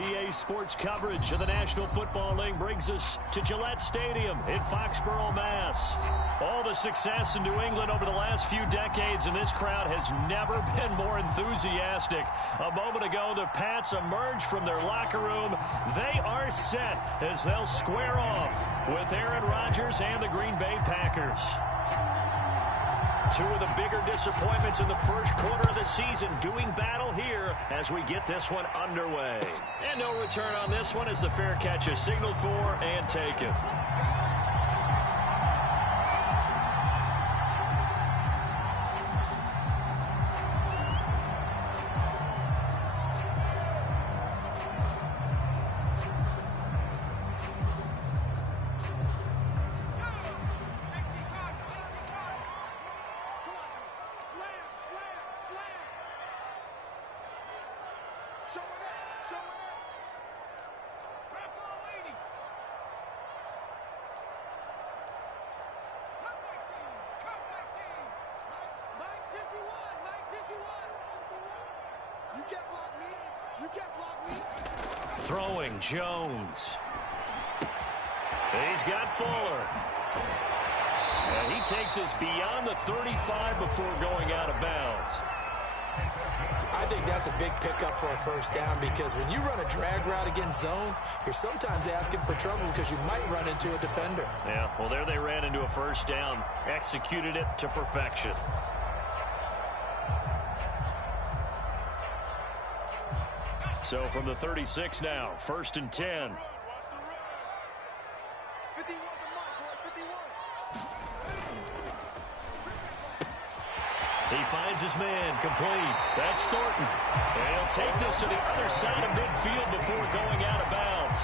EA Sports coverage of the National Football League brings us to Gillette Stadium in Foxborough, Mass. All the success in New England over the last few decades, and this crowd has never been more enthusiastic. A moment ago, the Pats emerged from their locker room. They are set as they'll square off with Aaron Rodgers and the Green Bay Packers. Two of the bigger disappointments in the first quarter of the season doing battle here as we get this one underway. And no return on this one as the fair catch is signaled for and taken. Throwing Jones. He's got Fuller. And he takes us beyond the 35 before going out of bounds. I think that's a big pickup for a first down because when you run a drag route against zone, you're sometimes asking for trouble because you might run into a defender. Yeah, well, there they ran into a first down. Executed it to perfection. So from the 36 now, 1st and 10. He finds his man, complete. That's Thornton. And he'll take this to the other side of midfield before going out of bounds.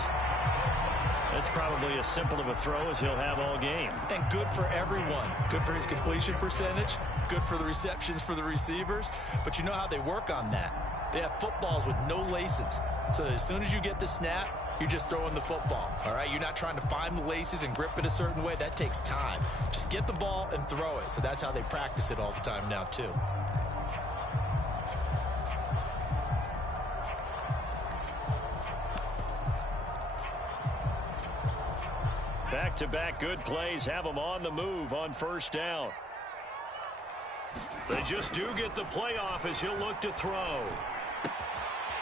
That's probably as simple of a throw as he'll have all game. And good for everyone. Good for his completion percentage. Good for the receptions for the receivers. But you know how they work on that. They have footballs with no laces. So as soon as you get the snap, you're just throwing the football. All right, you're not trying to find the laces and grip it a certain way. That takes time. Just get the ball and throw it. So that's how they practice it all the time now, too. Back-to-back good plays have them on the move on first down. They just do get the play off as he'll look to throw.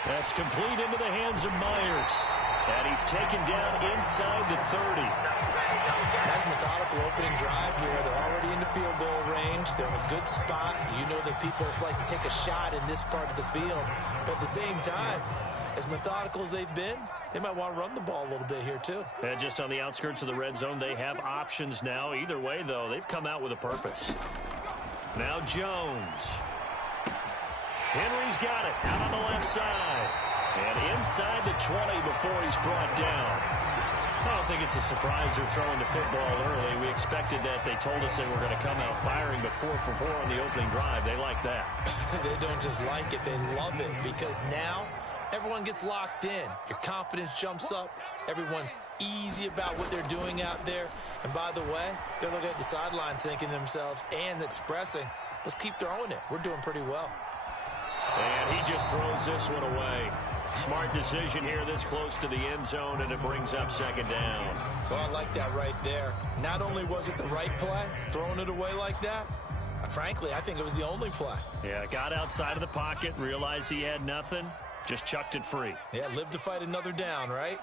That's complete into the hands of Myers. And he's taken down inside the 30. Nice methodical opening drive here. They're already in the field goal range. They're in a good spot. You know that people like to take a shot in this part of the field. But at the same time, as methodical as they've been, they might want to run the ball a little bit here too. And just on the outskirts of the red zone, they have options now. Either way, though, they've come out with a purpose. Now Jones. Henry's got it out on the left side. And inside the 20 before he's brought down. I don't think it's a surprise they're throwing the football early. We expected that. They told us they were going to come out firing, but 4 for 4 on the opening drive. They like that. They don't just like it. They love it because now everyone gets locked in. Your confidence jumps up. Everyone's easy about what they're doing out there. And by the way, they're looking at the sideline thinking to themselves and expressing, let's keep throwing it. We're doing pretty well. And he just throws this one away. Smart decision here this close to the end zone, and it brings up second down. Well, I like that right there. Not only was it the right play, throwing it away like that, frankly, I think it was the only play. Yeah, got outside of the pocket, realized he had nothing, just chucked it free. Yeah, live to fight another down, right?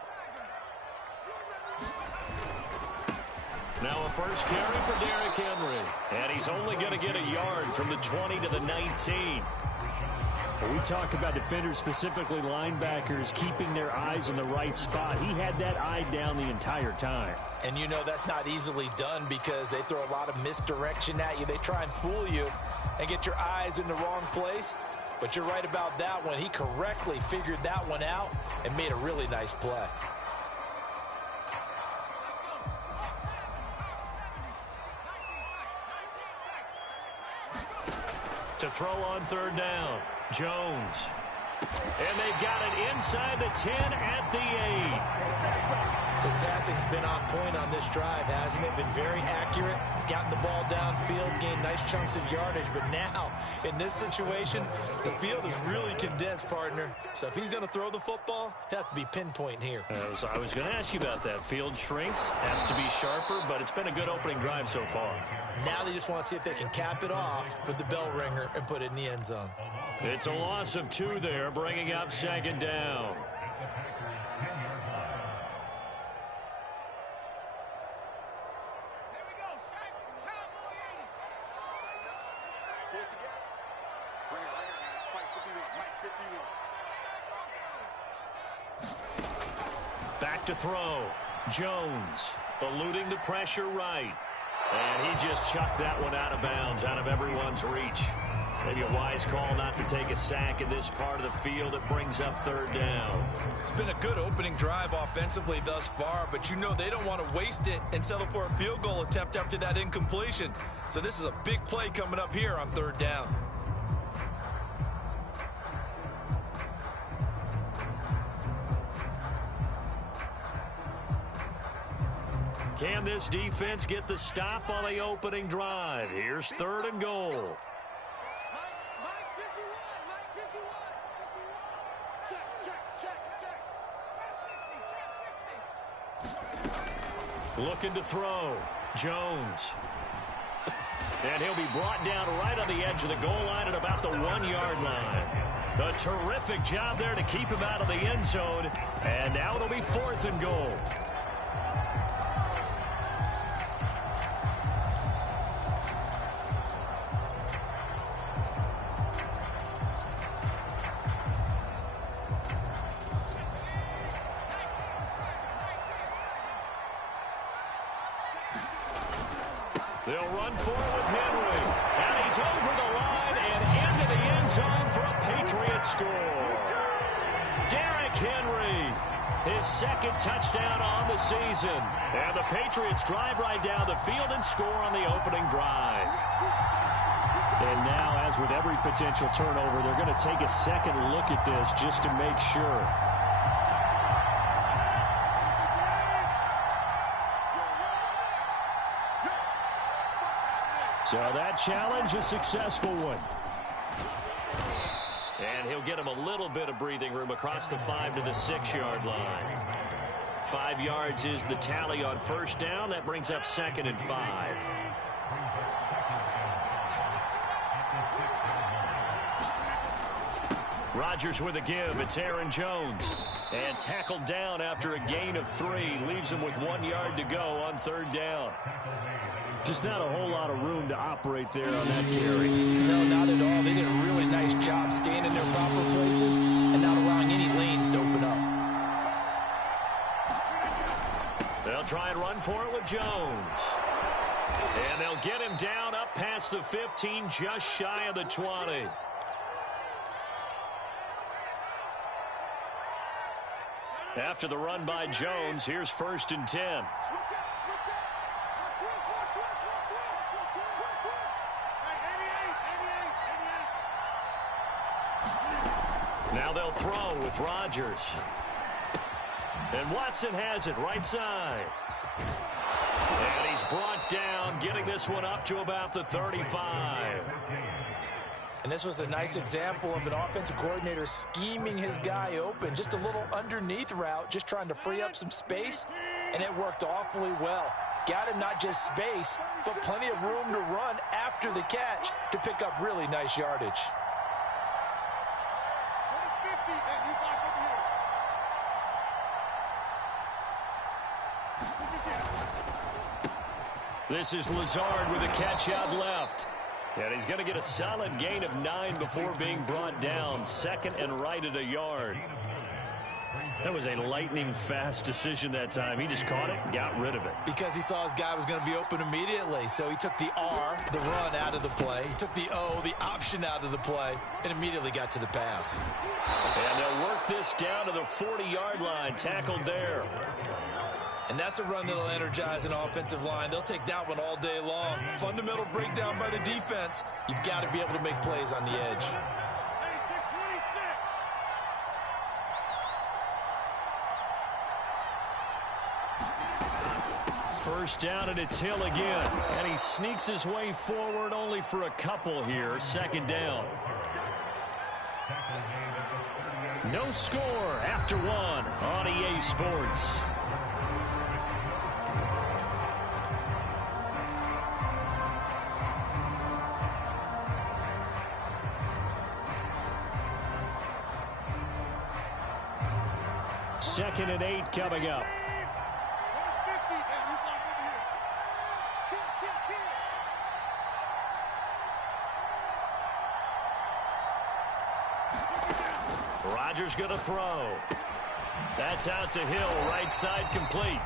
Now a first carry for Derrick Henry. And he's only going to get a yard from the 20 to the 19. We talk about defenders, specifically linebackers, keeping their eyes in the right spot. He had that eye down the entire time. And you know that's not easily done because they throw a lot of misdirection at you. They try and fool you and get your eyes in the wrong place. But you're right about that one. He correctly figured that one out and made a really nice play. To throw on third down, Jones. And they've got it inside the 10 at the 8. His passing's been on point on this drive, hasn't it? Been very accurate, gotten the ball downfield, gained nice chunks of yardage. But now, in this situation, the field is really condensed, partner. So if he's going to throw the football, he'll have to be pinpoint here. As I was going to ask you about that. Field shrinks, has to be sharper, but it's been a good opening drive so far. Now they just want to see if they can cap it off with the bell ringer and put it in the end zone. It's a loss of 2 there, bringing up second down. Back to throw. Jones eluding the pressure right. And he just chucked that one out of bounds, out of everyone's reach. Maybe a wise call not to take a sack in this part of the field. It brings up third down. It's been a good opening drive offensively thus far, but you know they don't want to waste it and settle for a field goal attempt after that incompletion. So this is a big play coming up here on third down. Can this defense get the stop on the opening drive? Here's third and goal. Looking to throw. Jones. And he'll be brought down right on the edge of the goal line at about the 1-yard line. A terrific job there to keep him out of the end zone. And now it'll be fourth and goal. They'll run forward with Henry. And he's over the line and into the end zone for a Patriots score. Derrick Henry, his second touchdown on the season. And the Patriots drive right down the field and score on the opening drive. And now, as with every potential turnover, they're going to take a second look at this just to make sure. So that challenge, a successful one. And he'll get him a little bit of breathing room across the 5 to the 6-yard line. 5 yards is the tally on first down. That brings up second and 5. Rodgers with a give. It's Aaron Jones. And tackled down after a gain of 3. Leaves him with 1 yard to go on third down. Just not a whole lot of room to operate there on that carry. No, not at all. They did a really nice job staying in their proper places and not allowing any lanes to open up. They'll try and run for it with Jones. And they'll get him down up past the 15, just shy of the 20. After the run by Jones, here's first and 10. Now they'll throw with Rodgers. And Watson has it right side. And he's brought down, getting this one up to about the 35. And this was a nice example of an offensive coordinator scheming his guy open. Just a little underneath route, just trying to free up some space. And it worked awfully well. Got him not just space, but plenty of room to run after the catch to pick up really nice yardage. This is Lazard with a catch out left. And he's going to get a solid gain of 9 before being brought down. Second and right at a yard. That was a lightning-fast decision that time. He just caught it and got rid of it. Because he saw his guy was going to be open immediately. So he took the R, the run, out of the play. He took the O, the option, out of the play, and immediately got to the pass. And they'll work this down to the 40-yard line. Tackled there. And that's a run that'll energize an offensive line. They'll take that one all day long. Fundamental breakdown by the defense. You've got to be able to make plays on the edge. First down, and it's Hill again. And he sneaks his way forward only for a couple here. Second down. No score after one on EA Sports. Second and 8 coming up. Rodgers going to throw. That's out to Hill, right side complete.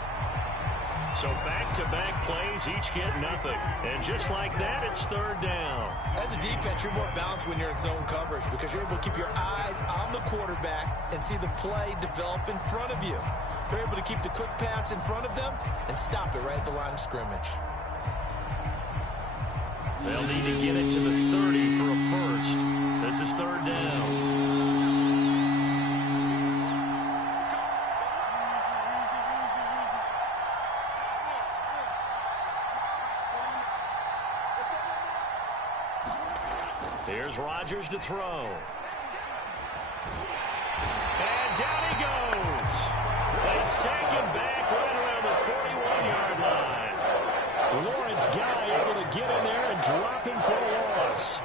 So back-to-back plays, each get nothing. And just like that, it's third down. As a defense, you're more balanced when you're in zone coverage because you're able to keep your eyes on the quarterback and see the play develop in front of you. You're able to keep the quick pass in front of them and stop it right at the line of scrimmage. They'll need to get it to the 30 for a first. This is third down. Here's Rodgers to throw. And down he goes. They sack him back right around the 41-yard line. Lawrence Guy able to get in there and drop him for a loss.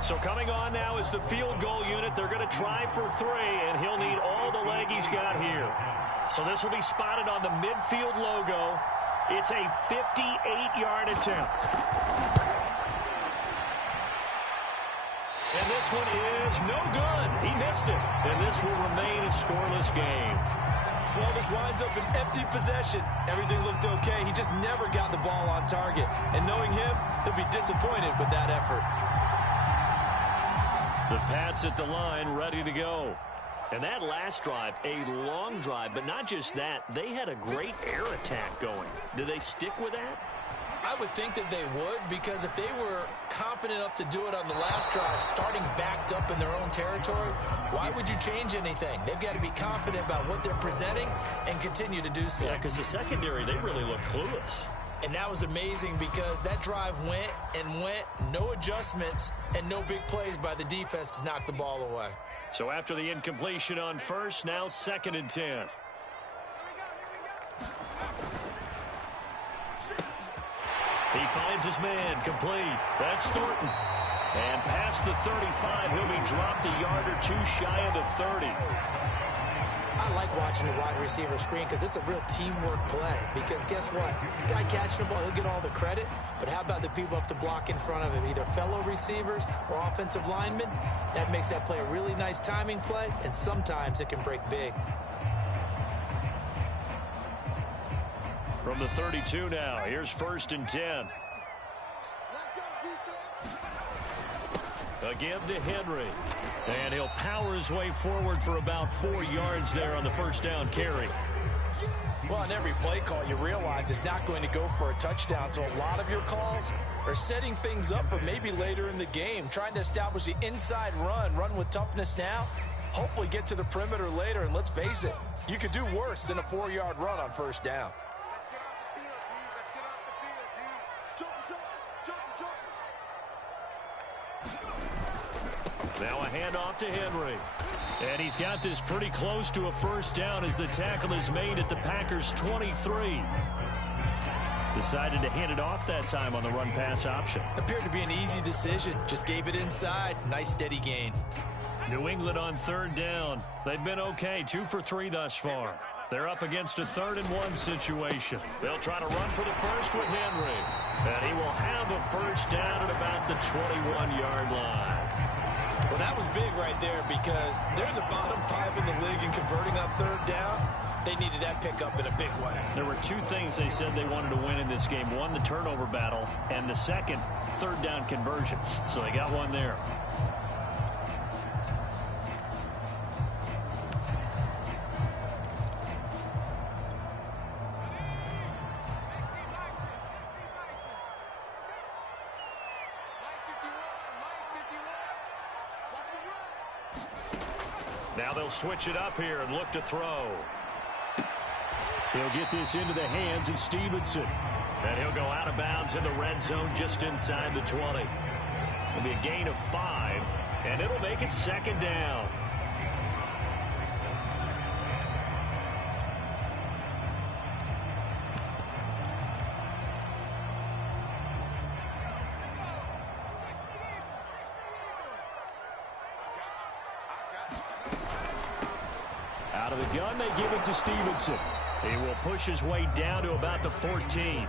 So coming on now is the field goal unit. They're going to try for 3, and he'll need all the leg he's got here. So this will be spotted on the midfield logo. It's a 58-yard attempt. And this one is no good. He missed it. And this will remain a scoreless game. Well, this winds up an empty possession. Everything looked okay. He just never got the ball on target. And knowing him, he'll be disappointed with that effort. The Pats at the line, ready to go. And that last drive, a long drive, but not just that. They had a great air attack going. Do they stick with that? I would think that they would, because if they were confident enough to do it on the last drive, starting backed up in their own territory, why would you change anything? They've got to be confident about what they're presenting and continue to do so. Yeah, because the secondary, they really look clueless. And that was amazing because that drive went and went, no adjustments, and no big plays by the defense to knock the ball away. So after the incompletion on first, now 2nd and 10. He finds his man complete. That's Thornton. And past the 35, he'll be dropped a yard or two shy of the 30. I like watching the wide receiver screen because it's a real teamwork play. Because guess what? The guy catching the ball, he'll get all the credit. But how about the people up to block in front of him, either fellow receivers or offensive linemen? That makes that play a really nice timing play, and sometimes it can break big. From the 32 now, here's 1st and 10. A give to Henry. And he'll power his way forward for about 4 yards there on the first down carry. Well, on every play call, you realize it's not going to go for a touchdown. So a lot of your calls are setting things up for maybe later in the game, trying to establish the inside run with toughness now, hopefully get to the perimeter later. And let's face it, you could do worse than a 4-yard run on first down. Now a handoff to Henry. And he's got this pretty close to a first down as the tackle is made at the Packers' 23. Decided to hand it off that time on the run-pass option. Appeared to be an easy decision. Just gave it inside. Nice steady gain. New England on 3rd down. They've been okay, 2 for 3 thus far. They're up against a 3rd and 1 situation. They'll try to run for the first with Henry. And he will have a first down at about the 21-yard line. Well, that was big right there because they're in the bottom 5 in the league and converting on 3rd down. They needed that pickup in a big way. There were 2 things they said they wanted to win in this game. One, the turnover battle, and the second, 3rd down conversions. So they got one there. Now they'll switch it up here and look to throw. He'll get this into the hands of Stevenson. And he'll go out of bounds in the red zone just inside the 20. It'll be a gain of 5, and it'll make it second down. Out of the gun, they give it to Stevenson. He will push his way down to about the 14.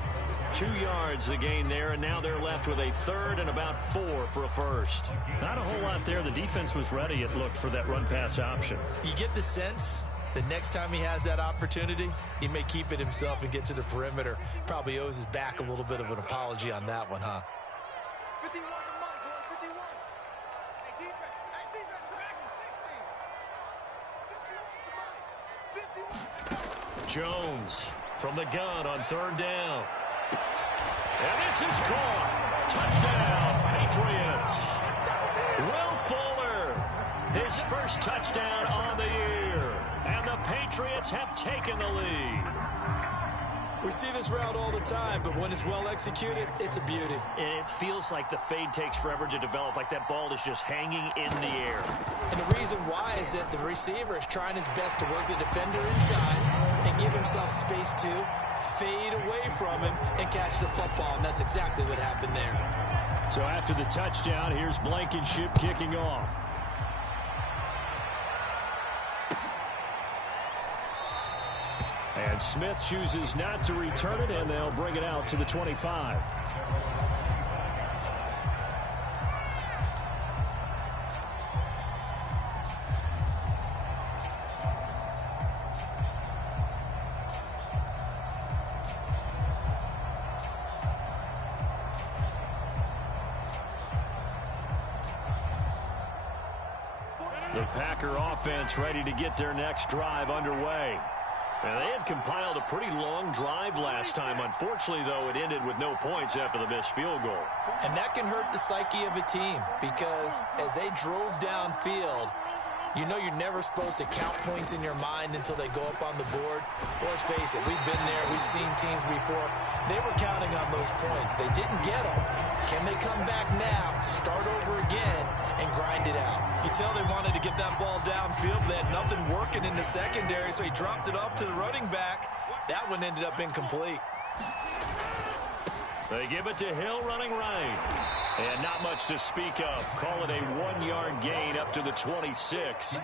2 yards the gain there, and now they're left with a third and about 4 for a first. Not a whole lot there. The defense was ready, it looked, for that run-pass option. You get the sense that next time he has that opportunity, he may keep it himself and get to the perimeter. Probably owes his back a little bit of an apology on that one, huh? 51 to Mike, 51. Hey, defense. Hey, defense. Back 60. 51 to Mike. 51 to Mike. Jones from the gun on third down. And this is caught. Touchdown, Patriots. Will Fuller, his first touchdown on the year. And the Patriots have taken the lead. We see this route all the time, but when it's well executed, it's a beauty. And it feels like the fade takes forever to develop, like that ball is just hanging in the air. And the reason why is that the receiver is trying his best to work the defender inside and give himself space to fade away from him and catch the football, and that's exactly what happened there. So after the touchdown, here's Blankenship kicking off. And Smith chooses not to return it, and they'll bring it out to the 25. The Packer offense ready to get their next drive underway. And they had compiled a pretty long drive last time. Unfortunately, though, it ended with no points after the missed field goal. And that can hurt the psyche of a team because as they drove downfield, you know you're never supposed to count points in your mind until they go up on the board. Well, let's face it, we've been there. We've seen teams before. They were counting on those points. They didn't get them. Can they come back now, start over again, and grind it out? You can tell they wanted to get that ball downfield, but they had nothing working in the secondary, so he dropped it off to the running back. That one ended up incomplete. They give it to Hill running right. And not much to speak of. Call it a 1-yard gain up to the 26.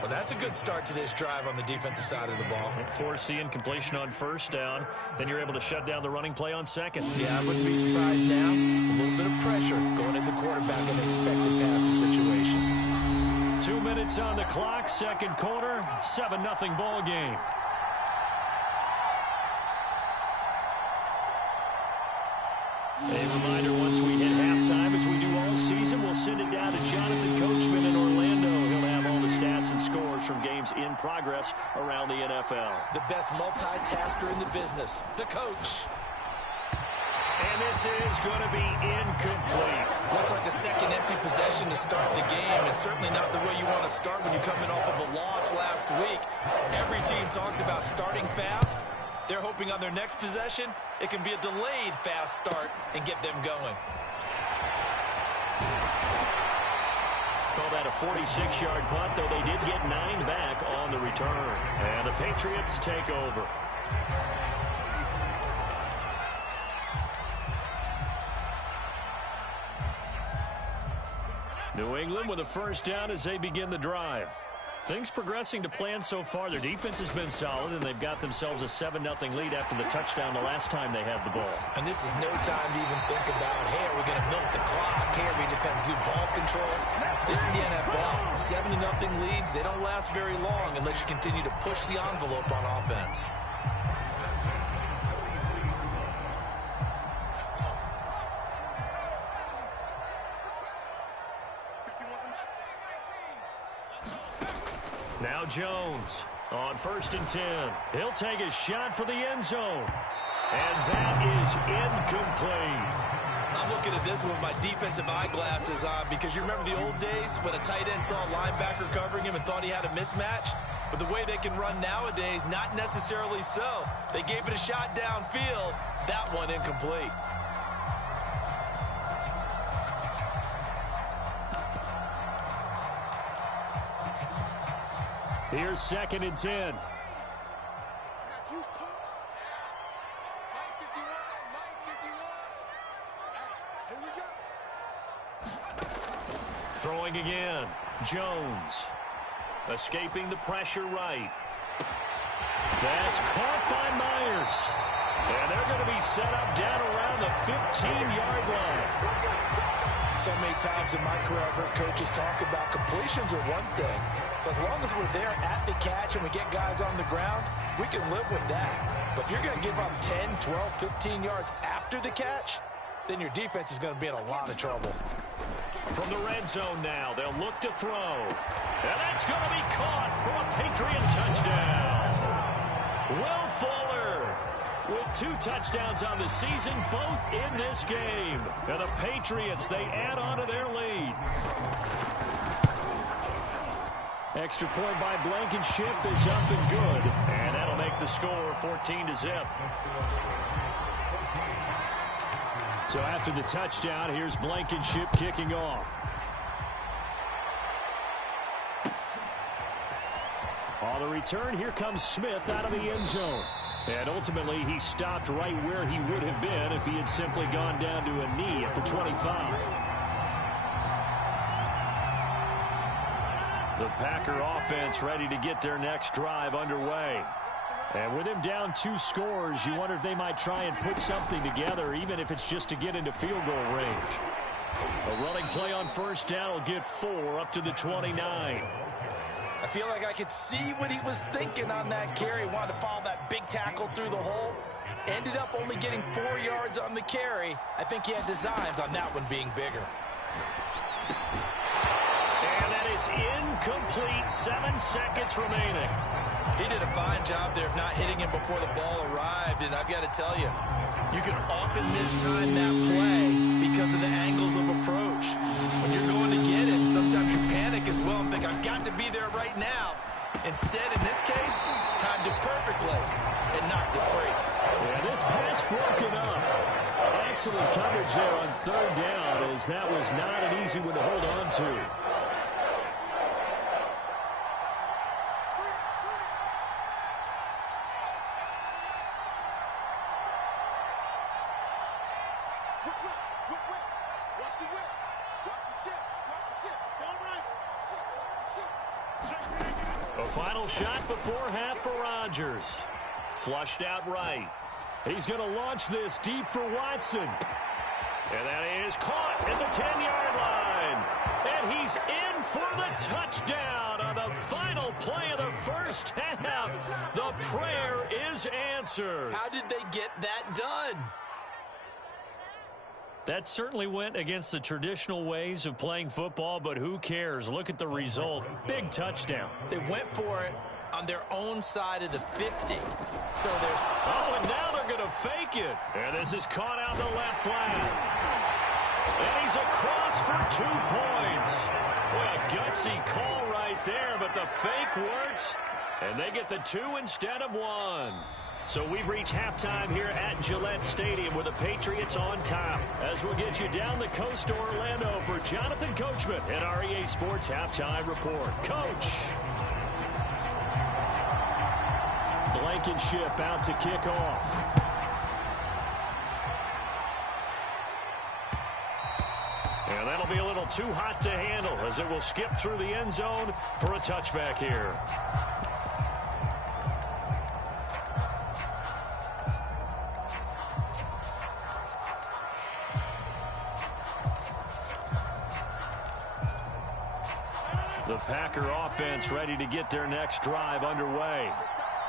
Well, that's a good start to this drive on the defensive side of the ball. Forcing completion on first down. Then you're able to shut down the running play on second. Yeah, I wouldn't be surprised now. A little bit of pressure going at the quarterback in the expected passing situation. 2 minutes on the clock, second quarter, 7-0 ball game. A reminder, once we hit halftime, as we do all season, we'll send it down to Jonathan Coachman in Orlando. He'll have all the stats and scores from games in progress around the NFL. The best multitasker in the business, the coach. And this is going to be incomplete. Looks like a second empty possession to start the game, and certainly not the way you want to start when you're coming off of a loss last week. Every team talks about starting fast. They're hoping on their next possession, it can be a delayed fast start and get them going. Call that a 46-yard punt, though they did get 9 back on the return. And the Patriots take over. New England with a first down as they begin the drive. Things progressing to plan so far. Their defense has been solid, and they've got themselves a 7-0 lead after the touchdown the last time they had the ball. And this is no time to even think about, hey, are we going to milk the clock? Hey, are we just going to do ball control? This is the NFL. 7-0 leads, they don't last very long unless you continue to push the envelope on offense. Now Jones on 1st and 10. He'll take a shot for the end zone. And that is incomplete. I'm looking at this with my defensive eyeglasses on because you remember the old days when a tight end saw a linebacker covering him and thought he had a mismatch? But the way they can run nowadays, not necessarily so. They gave it a shot downfield. That one incomplete. Here's 2nd and 10. Throwing again. Jones. Escaping the pressure right. That's caught by Myers. And they're going to be set up down around the 15-yard line. So many times in my career, I've heard coaches talk about completions are one thing. But as long as we're there at the catch and we get guys on the ground, we can live with that. But if you're going to give up 10, 12, 15 yards after the catch, then your defense is going to be in a lot of trouble. From the red zone now, they'll look to throw. And that's going to be caught for a Patriot touchdown. Will Fuller with 2 touchdowns on the season, both in this game. And the Patriots, they add on to their lead. Extra point by Blankenship is up and good. And that'll make the score 14-0. So after the touchdown, here's Blankenship kicking off. On the return, here comes Smith out of the end zone. And ultimately, he stopped right where he would have been if he had simply gone down to a knee at the 25. The Packer offense ready to get their next drive underway. And with him down 2 scores, you wonder if they might try and put something together, even if it's just to get into field goal range. A running play on first down will get 4 up to the 29. I feel like I could see what he was thinking on that carry. Wanted to follow that big tackle through the hole. Ended up only getting 4 yards on the carry. I think he had designs on that one being bigger. And that is incomplete. 7 seconds remaining. He did a fine job there of not hitting him before the ball arrived. And I've got to tell you, you can often mistime that play because of the angles of approach. When you're going to get him, sometimes you panic as well and think, I've got to be there right now. Instead, in this case, timed it perfectly and knocked it free. Yeah, this pass broken up. Excellent coverage there on 3rd down, as that was not an easy one to hold on to. A final shot before half for Rodgers. Flushed out right. He's going to launch this deep for Watson. And that is caught at the 10-yard line. And he's in for the touchdown on the final play of the first half. The prayer is answered. How did they get that done? That certainly went against the traditional ways of playing football, but who cares? Look at the result. Big touchdown. They went for it on their own side of the 50. So there's... Oh, and now they're going to fake it. And this is caught out in the left flat. And he's across for 2 points. Boy, a gutsy call right there, but the fake works. And they get the 2 instead of 1. So we've reached halftime here at Gillette Stadium with the Patriots on top. As we'll get you down the coast to Orlando for Jonathan Coachman and our EA Sports Halftime Report. Coach. Blankenship out to kick off. And that'll be a little too hot to handle as it will skip through the end zone for a touchback here. The Packer offense ready to get their next drive underway.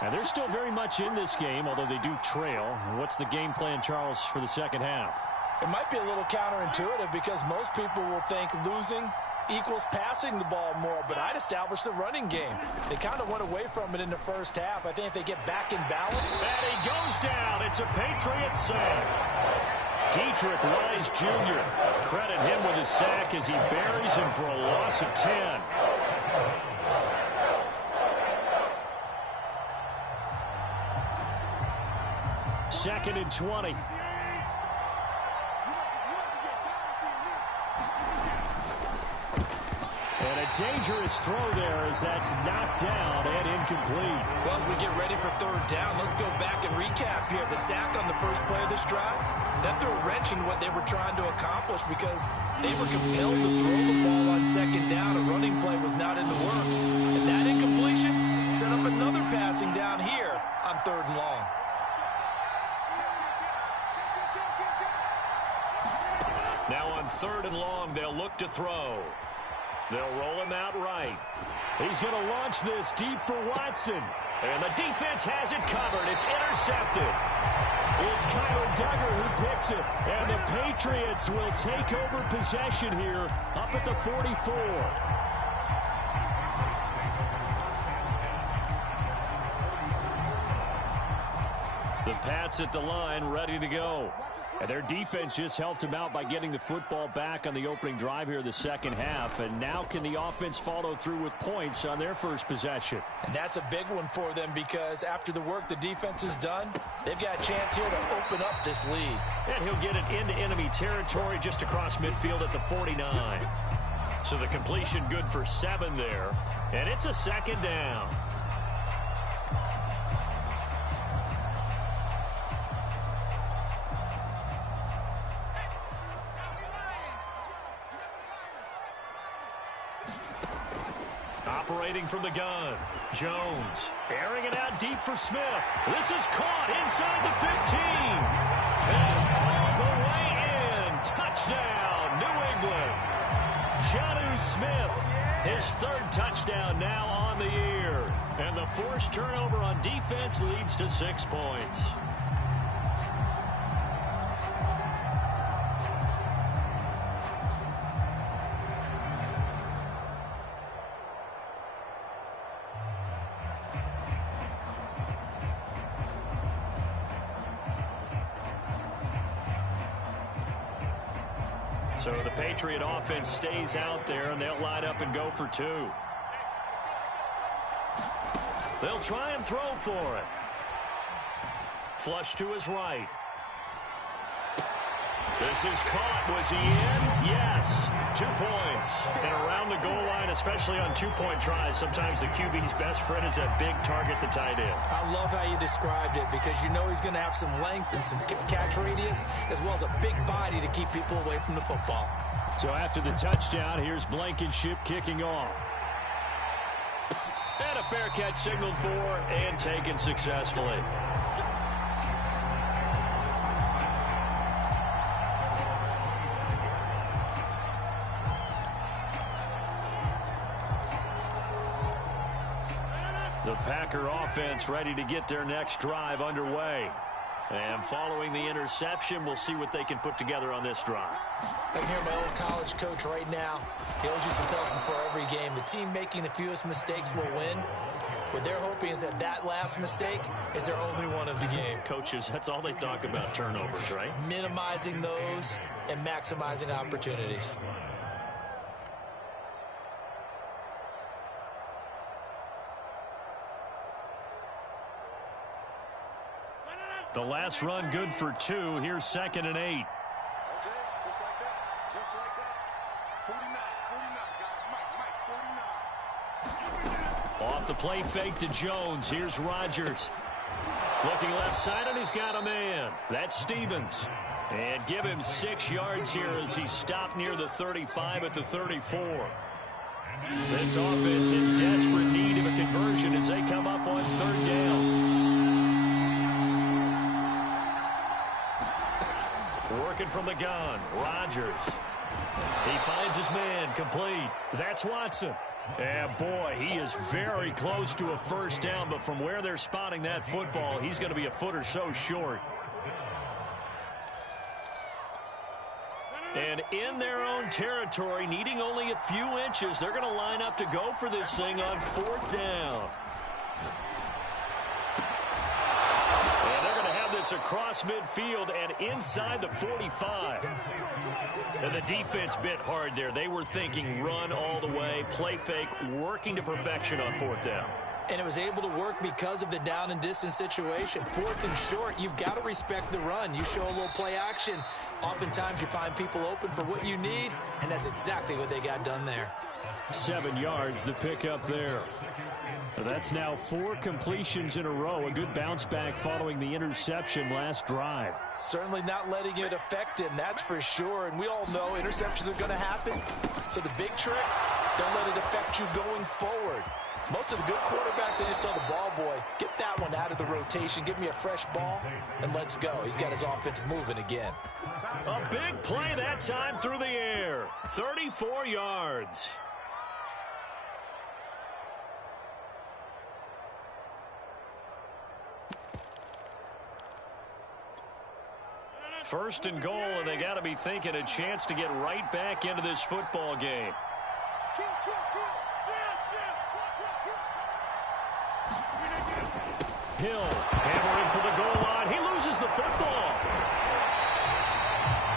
And they're still very much in this game, although they do trail. What's the game plan, Charles, for the second half? It might be a little counterintuitive because most people will think losing equals passing the ball more, but I'd establish the running game. They kind of went away from it in the first half. I think if they get back in balance. And he goes down. It's a Patriots sack. Dietrich Wise Jr. Credit him with his sack as he buries him for a loss of 10. Second and 20. And a dangerous throw there as that's knocked down and incomplete. Well, as we get ready for third down, let's go back and recap here. The sack on the first play of this drive, that threw a wrench in what they were trying to accomplish because they were compelled to throw the ball on second down. A running play was not in the works. And that incompletion set up another passing down here on third and long. Now on third and long, they'll look to throw. They'll roll him out right. He's going to launch this deep for Watson. And the defense has it covered. It's intercepted. It's Kyle Duggar who picks it. And the Patriots will take over possession here up at the 44. The Pats at the line, ready to go. And their defense just helped him out by getting the football back on the opening drive here the second half. And now can the offense follow through with points on their first possession? And that's a big one for them because after the work the defense has done, they've got a chance here to open up this lead. And he'll get it into enemy territory just across midfield at the 49. So the completion good for 7 there. And it's a second down. Operating from the gun, Jones airing it out deep for Smith. This is caught inside the 15. And all the way in. Touchdown, New England. Jonnu Smith, his third touchdown now on the year. And the forced turnover on defense leads to 6 points. So the Patriot offense stays out there, and they'll line up and go for 2. They'll try and throw for it. Flush to his right. This is caught. Was he in? Yes. 2 points. And around the goal line, especially on two-point tries, sometimes the QB's best friend is that big target, the tight end. I love how you described it because you know he's going to have some length and some catch radius as well as a big body to keep people away from the football. So after the touchdown, here's Blankenship kicking off. And a fair catch signaled for and taken successfully. The Packer offense ready to get their next drive underway. And following the interception, we'll see what they can put together on this drive. I can hear my old college coach right now. He always used to tell us before every game, the team making the fewest mistakes will win. What they're hoping is that that last mistake is their only one of the game. Coaches, that's all they talk about, turnovers, right? Minimizing those and maximizing opportunities. The last run good for 2. Here's 2nd and 8. Okay, just like that. Just like that. 49, guys. Mike, 49. Off the play fake to Jones. Here's Rodgers. Looking left side, and he's got a man. That's Stevens. And give him 6 yards here as he stopped near the 35 at the 34. This offense in desperate need of a conversion as they come up on 3rd down. Working from the gun, Rodgers. He finds his man, complete. That's Watson. And boy, he is very close to a first down, but from where they're spotting that football, he's going to be a foot or so short. And in their own territory, needing only a few inches, they're going to line up to go for this thing on 4th down. this across midfield and inside the 45. And the defense bit hard there. They were thinking run all the way, play fake, working to perfection on fourth down. And it was able to work because of the down and distance situation. Fourth and short, you've got to respect the run. You show a little play action. Oftentimes you find people open for what you need, and that's exactly what they got done there. 7 yards, the pickup there. That's now 4 completions in a row. A good bounce back following the interception last drive. Certainly not letting it affect him, that's for sure. And we all know interceptions are going to happen. So the big trick, don't let it affect you going forward. Most of the good quarterbacks, they just tell the ball boy, get that one out of the rotation, give me a fresh ball, and let's go. He's got his offense moving again. A big play that time through the air. 34 yards. First and goal, and they got to be thinking a chance to get right back into this football game. Hill hammering for the goal line. He loses the football.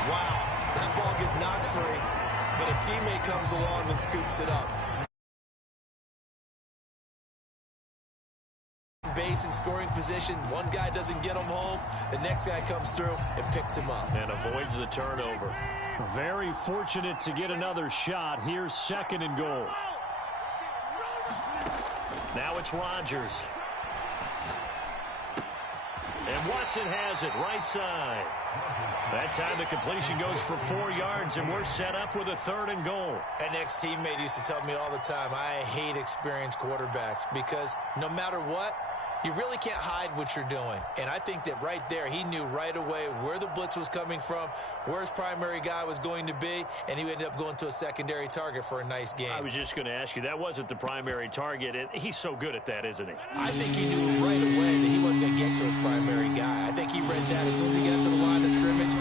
Wow, that ball gets knocked free, but a teammate comes along and scoops it up. Base and scoring position. One guy doesn't get him home. The next guy comes through and picks him up. And avoids the turnover. Very fortunate to get another shot. Here's second and goal. Now it's Rodgers. And Watson has it right side. That time the completion goes for 4 yards, and we're set up with a third and goal. An ex-teammate used to tell me all the time, I hate experienced quarterbacks because no matter what, you really can't hide what you're doing. And I think that right there, he knew right away where the blitz was coming from, where his primary guy was going to be, and he ended up going to a secondary target for a nice game. I was just going to ask you, that wasn't the primary target. He's so good at that, isn't he? I think he knew right away that he wasn't going to get to his primary guy. I think he read that as soon as he got to the line of scrimmage,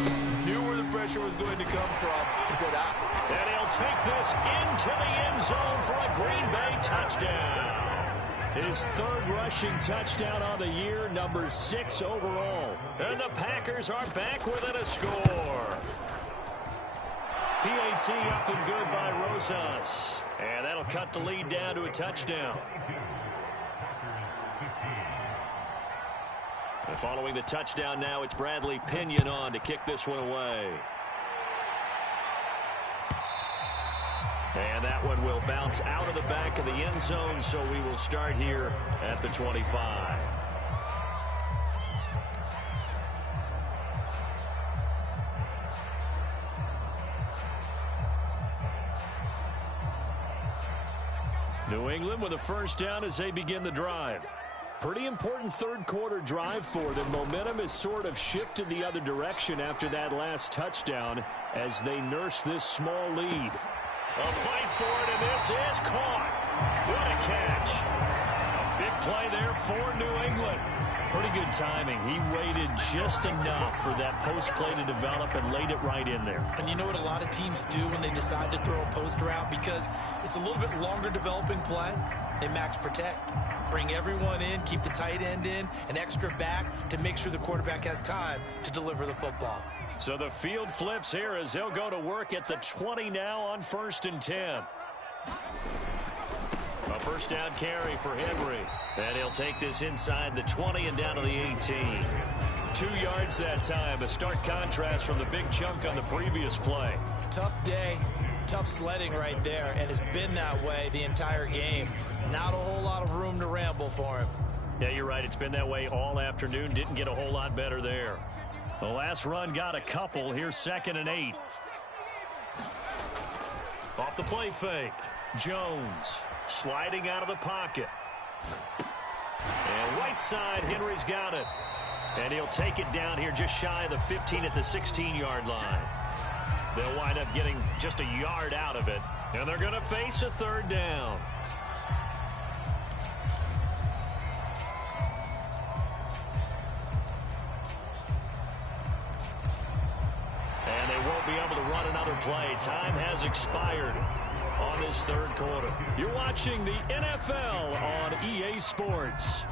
knew where the pressure was going to come from, and said, And he'll take this into the end zone for a Green Bay touchdown. His third rushing touchdown on the year, number 6 overall. And the Packers are back within a score. PAT up and good by Rosas. And that'll cut the lead down to a touchdown. And following the touchdown now, it's Bradley Pinion on to kick this one away. And that one will bounce out of the back of the end zone, so we will start here at the 25. New England with a first down as they begin the drive. Pretty important third quarter drive for them. Momentum has sort of shifted the other direction after that last touchdown as they nurse this small lead. A fight for it, and this is caught. What a catch. Big play there for New England. Pretty good timing. He waited just enough for that post play to develop and laid it right in there. And you know what a lot of teams do when they decide to throw a post route? Because it's a little bit longer developing play. They max protect. Bring everyone in, keep the tight end in, an extra back to make sure the quarterback has time to deliver the football. So the field flips here as they'll go to work at the 20 now on 1st and 10. A first down carry for Henry. And he'll take this inside the 20 and down to the 18. 2 yards that time. A stark contrast from the big chunk on the previous play. Tough day, tough sledding right there, and it's been that way the entire game. Not a whole lot of room to ramble for him. Yeah, you're right. It's been that way all afternoon. Didn't get a whole lot better there. The last run got a couple. Here's 2nd and 8. Off the play fake. Jones sliding out of the pocket. And right side, Henry's got it. And he'll take it down here just shy of the 15 at the 16-yard line. They'll wind up getting just a yard out of it. And they're going to face a third down. And they won't be able to run another play. Time has expired on this third quarter. You're watching the NFL on EA Sports.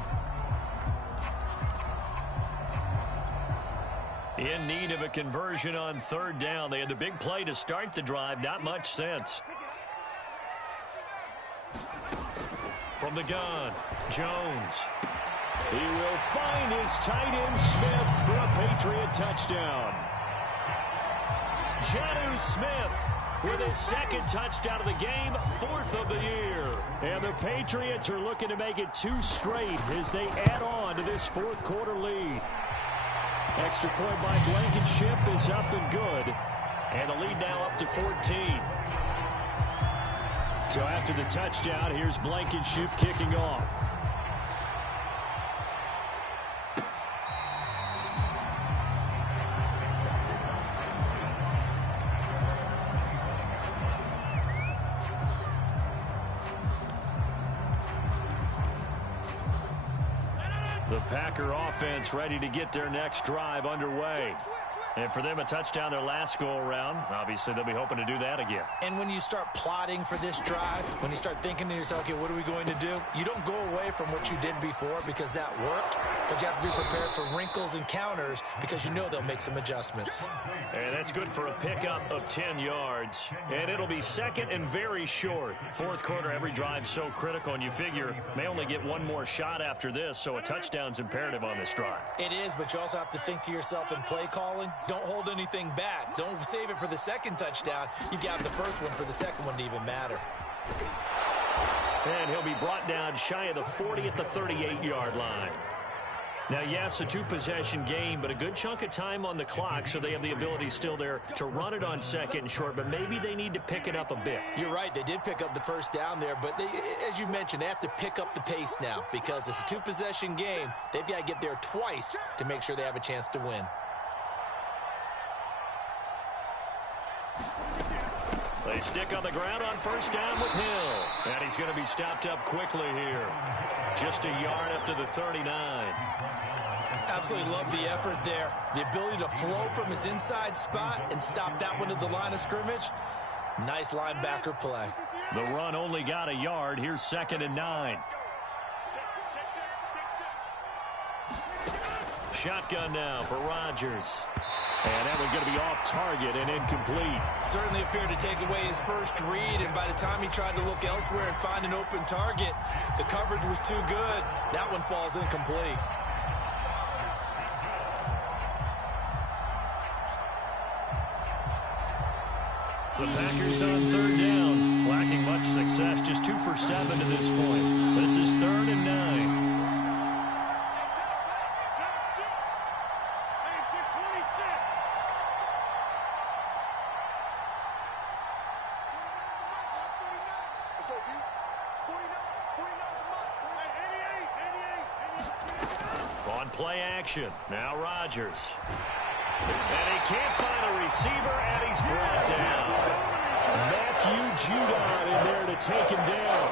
In need of a conversion on third down. They had the big play to start the drive. Not much sense. From the gun, Jones. He will find his tight end Smith for a Patriot touchdown. Jonnu Smith with his second touchdown of the game, 4th of the year. And the Patriots are looking to make it 2 straight as they add on to this 4th quarter lead. Extra point by Blankenship is up and good. And the lead now up to 14. So after the touchdown, here's Blankenship kicking off. The Packer offense ready to get their next drive underway. And for them, a touchdown their last go-around. Obviously, they'll be hoping to do that again. And when you start plotting for this drive, when you start thinking to yourself, okay, what are we going to do? You don't go away from what you did before because that worked, but you have to be prepared for wrinkles and counters because you know they'll make some adjustments. And that's good for a pickup of 10 yards. And it'll be second and very short. 4th quarter, every drive so critical, and you figure may only get one more shot after this, so a touchdown's imperative on this drive. It is, but you also have to think to yourself in play calling, don't hold anything back. Don't save it for the second touchdown. You got the first one for the second one to even matter. And he'll be brought down shy of the 40 at the 38-yard line. Now, yes, a 2-possession game, but a good chunk of time on the clock, so they have the ability still there to run it on second and short, but maybe they need to pick it up a bit. You're right. They did pick up the first down there, but they, as you mentioned, they have to pick up the pace now because it's a 2-possession game. They've got to get there twice to make sure they have a chance to win. They stick on the ground on first down with Hill. And he's going to be stopped up quickly here. Just a yard up to the 39. Absolutely love the effort there. The ability to flow from his inside spot and stop that one at the line of scrimmage. Nice linebacker play. The run only got a yard. Here's 2nd and 9. Shotgun now for Rodgers. And that one's going to be off target and incomplete. Certainly appeared to take away his first read, and by the time he tried to look elsewhere and find an open target, the coverage was too good. That one falls incomplete. The Packers on third down. Lacking much success, just 2 for 7 to this point. This is 3rd and 9. Play action. Now Rodgers. And he can't find a receiver, and he's brought down. Matthew Judon in there to take him down.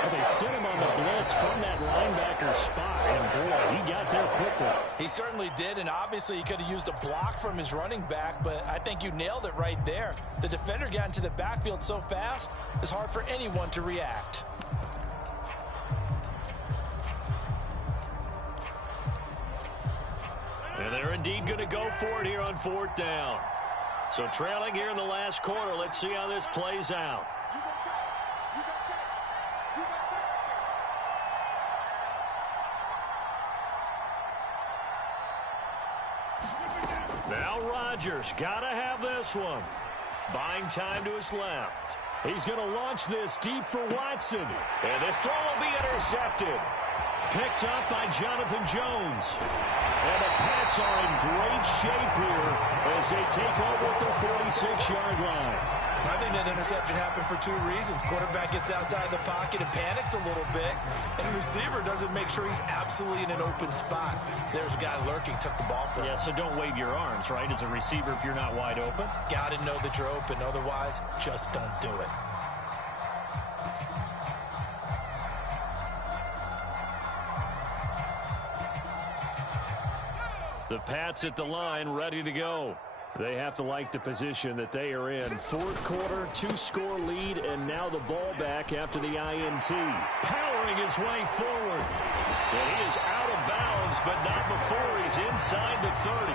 Well, they sent him on the blitz from that linebacker spot, and boy, he got there quickly. He certainly did, and obviously he could have used a block from his running back, but I think you nailed it right there. The defender got into the backfield so fast, it's hard for anyone to react. And they're indeed going to go for it here on 4th down. So trailing here in the last quarter, let's see how this plays out. Now Rodgers, gotta have this one. Buying time to his left. He's going to launch this deep for Watson. And this throw will be intercepted. Picked up by Jonathan Jones. And the Pats are in great shape here as they take over at the 46-yard line. I think that interception happened for 2 reasons. Quarterback gets outside the pocket and panics a little bit, and the receiver doesn't make sure he's absolutely in an open spot. So there's a guy lurking, took the ball from him. Yeah, so don't wave your arms, right, as a receiver if you're not wide open. Got to know that you're open. Otherwise, just don't do it. The Pats at the line, ready to go. They have to like the position that they are in. 4th quarter, 2-score lead, and now the ball back after the INT. Powering his way forward. And he is out of bounds, but not before he's inside the 30.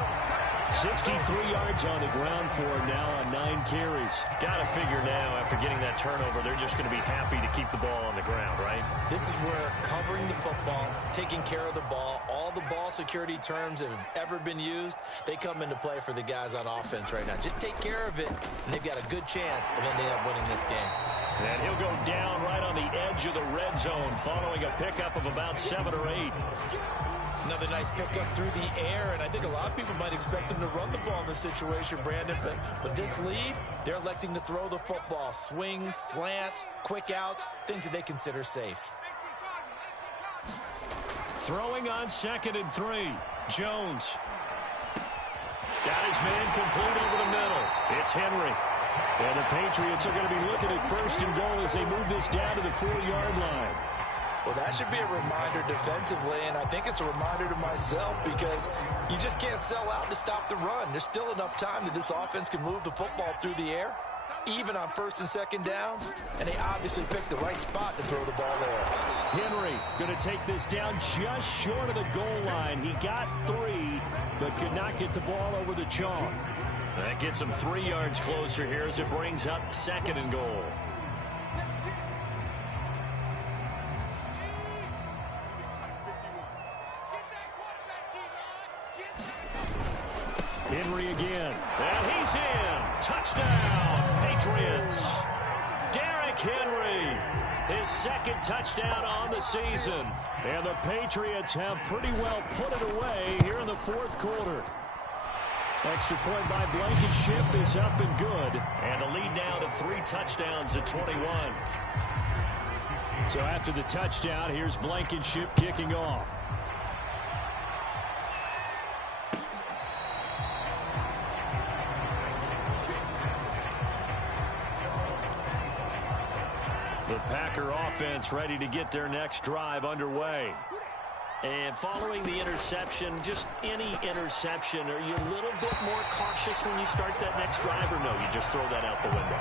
63 yards on the ground for him now on 9 carries. Got to figure now, after getting that turnover, they're just going to be happy to keep the ball on the ground, right? This is where covering the football, taking care of the ball, all the ball security terms that have ever been used, they come into play for the guys on offense right now. Just take care of it, and they've got a good chance of ending up winning this game. And he'll go down right on the edge of the red zone following a pickup of about 7 or 8. Another nice pickup through the air, and I think a lot of people might expect them to run the ball in this situation, Brandon, but with this lead, they're electing to throw the football. Swings, slants, quick outs, things that they consider safe. Throwing on 2nd and 3. Jones. Got his man complete over the middle. It's Henry. And the Patriots are going to be looking at 1st and goal as they move this down to the 4-yard line. Well, that should be a reminder defensively, and I think it's a reminder to myself because you just can't sell out to stop the run. There's still enough time that this offense can move the football through the air, even on 1st and 2nd downs, and they obviously picked the right spot to throw the ball there. Henry going to take this down just short of the goal line. He got 3, but could not get the ball over the chalk. That gets him 3 yards closer here as it brings up 2nd and goal. Henry again. And he's in. Touchdown, Patriots. Derrick Henry, his 2nd touchdown on the season. And the Patriots have pretty well put it away here in the 4th quarter. Extra point by Blankenship is up and good. And the lead now to 3 touchdowns at 21. So after the touchdown, here's Blankenship kicking off. The Packer offense ready to get their next drive underway. And following the interception, just any interception, are you a little bit more cautious when you start that next drive, or no, you just throw that out the window?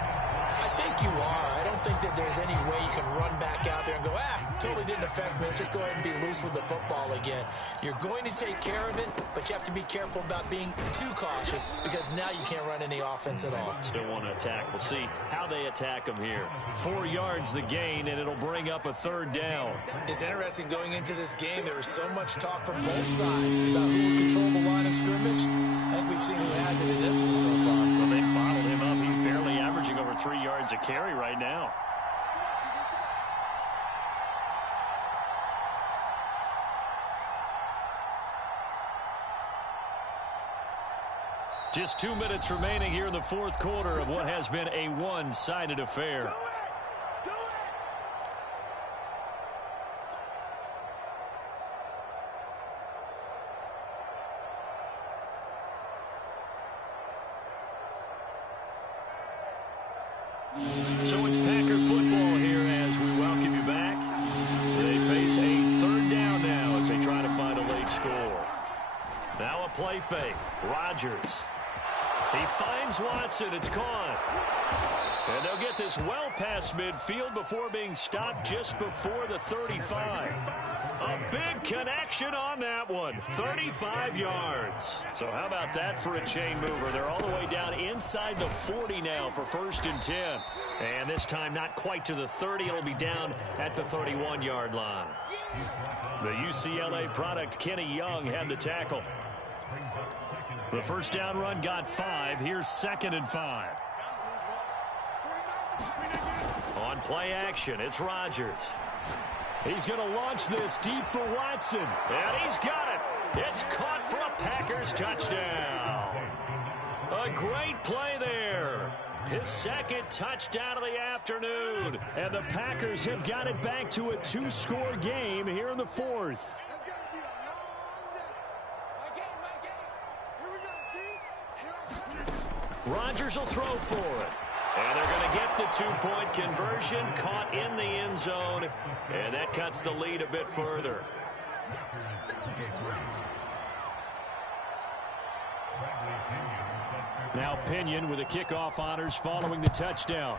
I think you are. I don't think that there's any way you can run back out there and go, totally didn't affect me. Let's just go ahead and be loose with the football again. You're going to take care of it, but you have to be careful about being too cautious because now you can't run any offense at all. Still want to attack. We'll see how they attack them here. 4 yards the gain, and it'll bring up a 3rd down. It's interesting going into this game. There was so much talk from both sides about who would control the line of scrimmage. I think we've seen who has it in this one so far. Well, they bottled him up. He's barely averaging over 3 yards a carry right now. Just 2 minutes remaining here in the 4th quarter of what has been a one-sided affair. So it's Packer football here as we welcome you back. They face a 3rd down now as they try to find a late score. Now a play fake. Rodgers. He finds Watson. It's caught. And they'll get this well past midfield before being stopped just before the 35. A big connection on that one. 35 yards. So how about that for a chain mover? They're all the way down inside the 40 now for 1st and 10. And this time not quite to the 30. It'll be down at the 31-yard line. The UCLA product, Kenny Young, had the tackle. The 1st down run got 5. Here's 2nd and 5. On play action, it's Rodgers. He's going to launch this deep for Watson. And he's got it. It's caught for a Packers touchdown. A great play there. His 2nd touchdown of the afternoon. And the Packers have got it back to a 2-score game here in the 4th. Rodgers will throw for it. And they're going to get the 2-point conversion, caught in the end zone, and that cuts the lead a bit further. Now Pinion with the kickoff honors following the touchdown.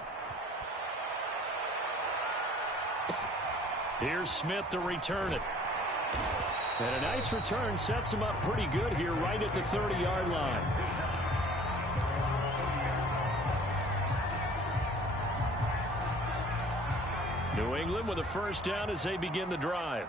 Here's Smith to return it. And a nice return sets him up pretty good here right at the 30-yard line. New England with a first down as they begin the drive.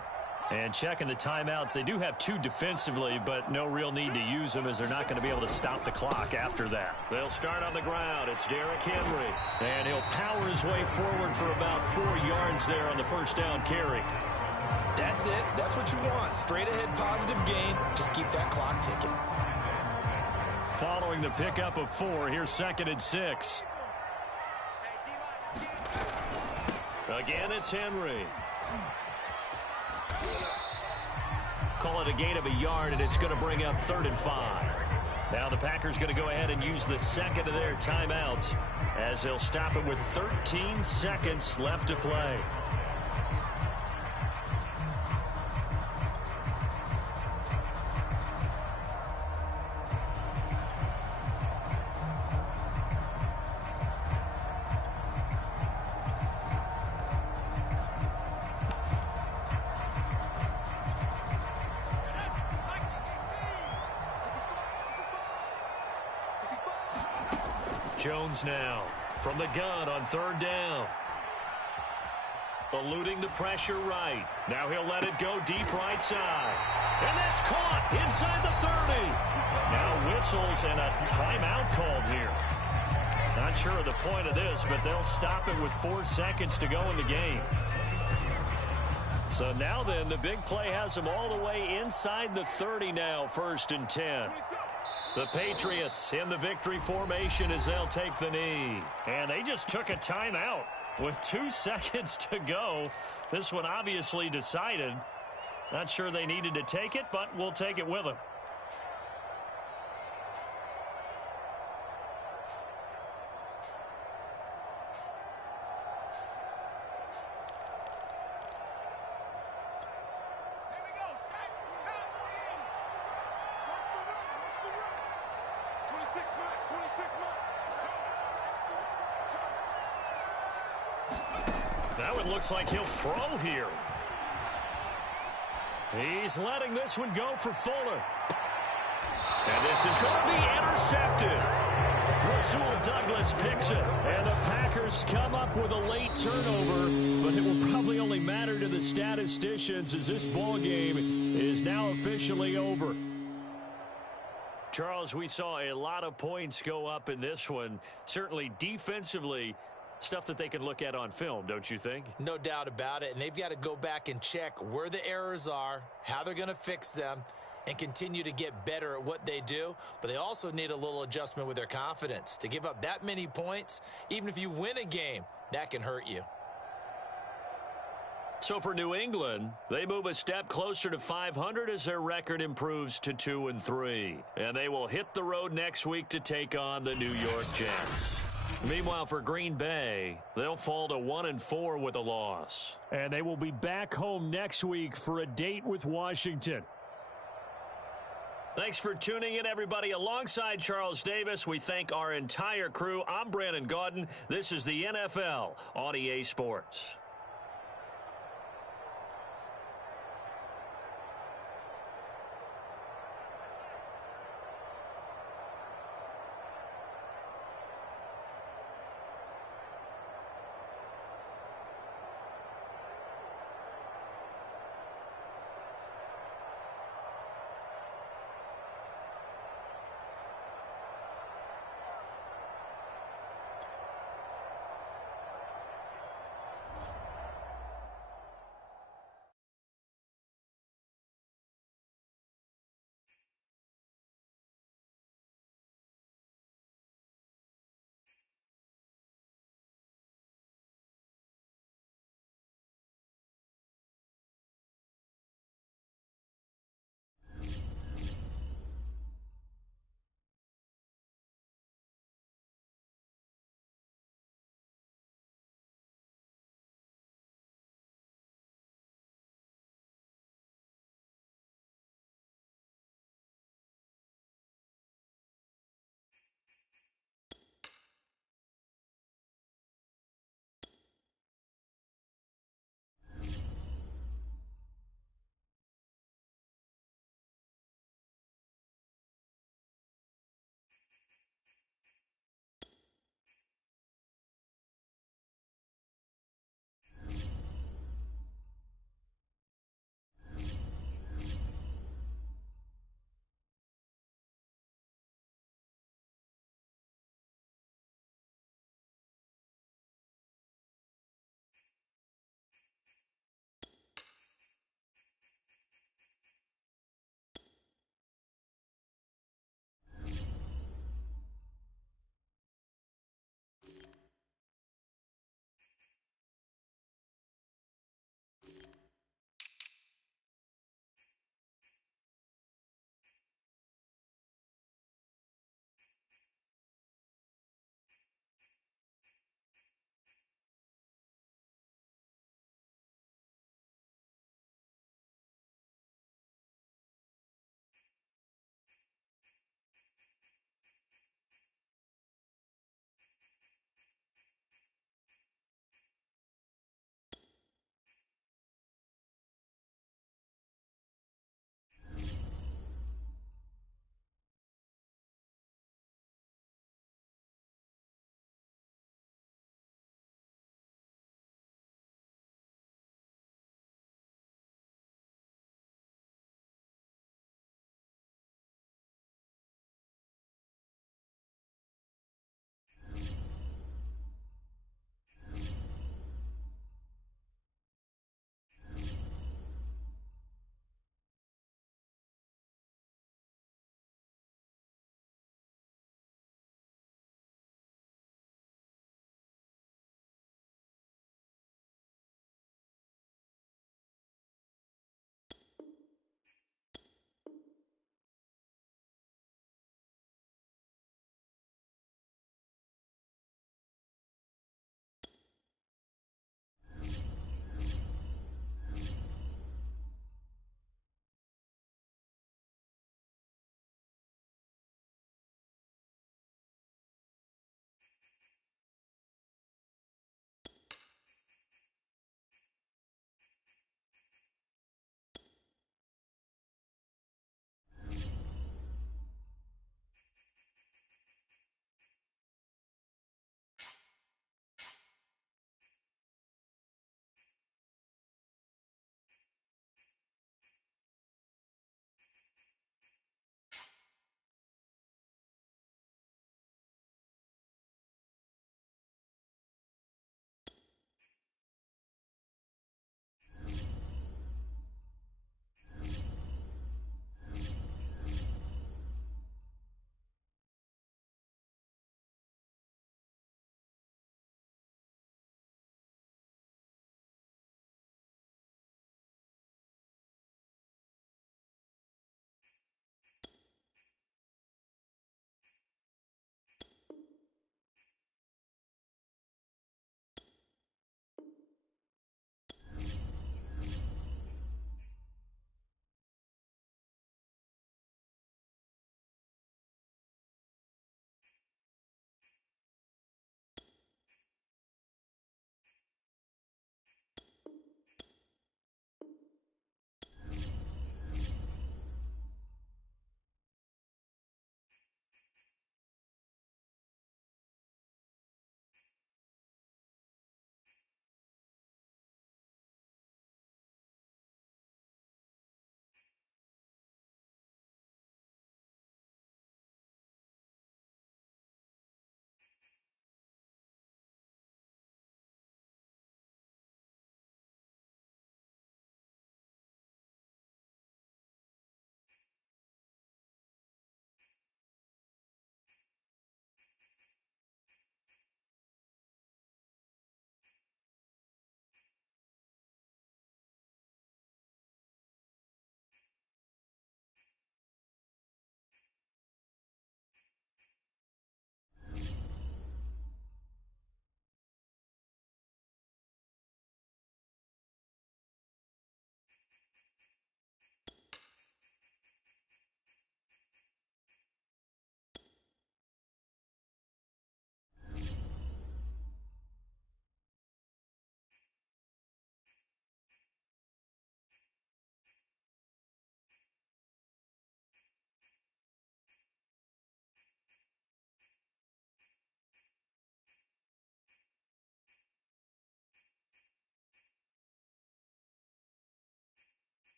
And checking the timeouts, they do have 2 defensively, but no real need to use them as they're not going to be able to stop the clock after that. They'll start on the ground. It's Derrick Henry. And he'll power his way forward for about 4 yards there on the first down carry. That's it. That's what you want. Straight ahead positive gain. Just keep that clock ticking. Following the pickup of 4, here's 2nd and 6. Again, it's Henry. Call it a gain of a yard, and it's going to bring up 3rd and 5. Now the Packers going to go ahead and use the second of their timeouts as they'll stop it with 13 seconds left to play. Jones now from the gun on 3rd down. Eluding the pressure right. Now he'll let it go deep right side. And that's caught inside the 30. Now whistles and a timeout called here. Not sure of the point of this, but they'll stop it with 4 seconds to go in the game. So now then, the big play has them all the way inside the 30 now, 1st and 10. The Patriots in the victory formation as they'll take the knee. And they just took a timeout with 2 seconds to go. This one obviously decided. Not sure they needed to take it, but we'll take it with them. That one looks like he'll throw here. He's letting this one go for Fuller. And this is going to be intercepted. Rasul Douglas picks it. And the Packers come up with a late turnover, but it will probably only matter to the statisticians as this ball game is now officially over. Charles, we saw a lot of points go up in this one. Certainly defensively, stuff that they can look at on film, don't you think? No doubt about it. And they've got to go back and check where the errors are, how they're going to fix them, and continue to get better at what they do. But they also need a little adjustment with their confidence. To give up that many points, even if you win a game, that can hurt you. So for New England, they move a step closer to 500 as their record improves to 2-3. And they will hit the road next week to take on the New York Jets. Meanwhile, for Green Bay, they'll fall to 1-4 with a loss. And they will be back home next week for a date with Washington. Thanks for tuning in, everybody. Alongside Charles Davis, we thank our entire crew. I'm Brandon Gaudin. This is the NFL on EA Sports.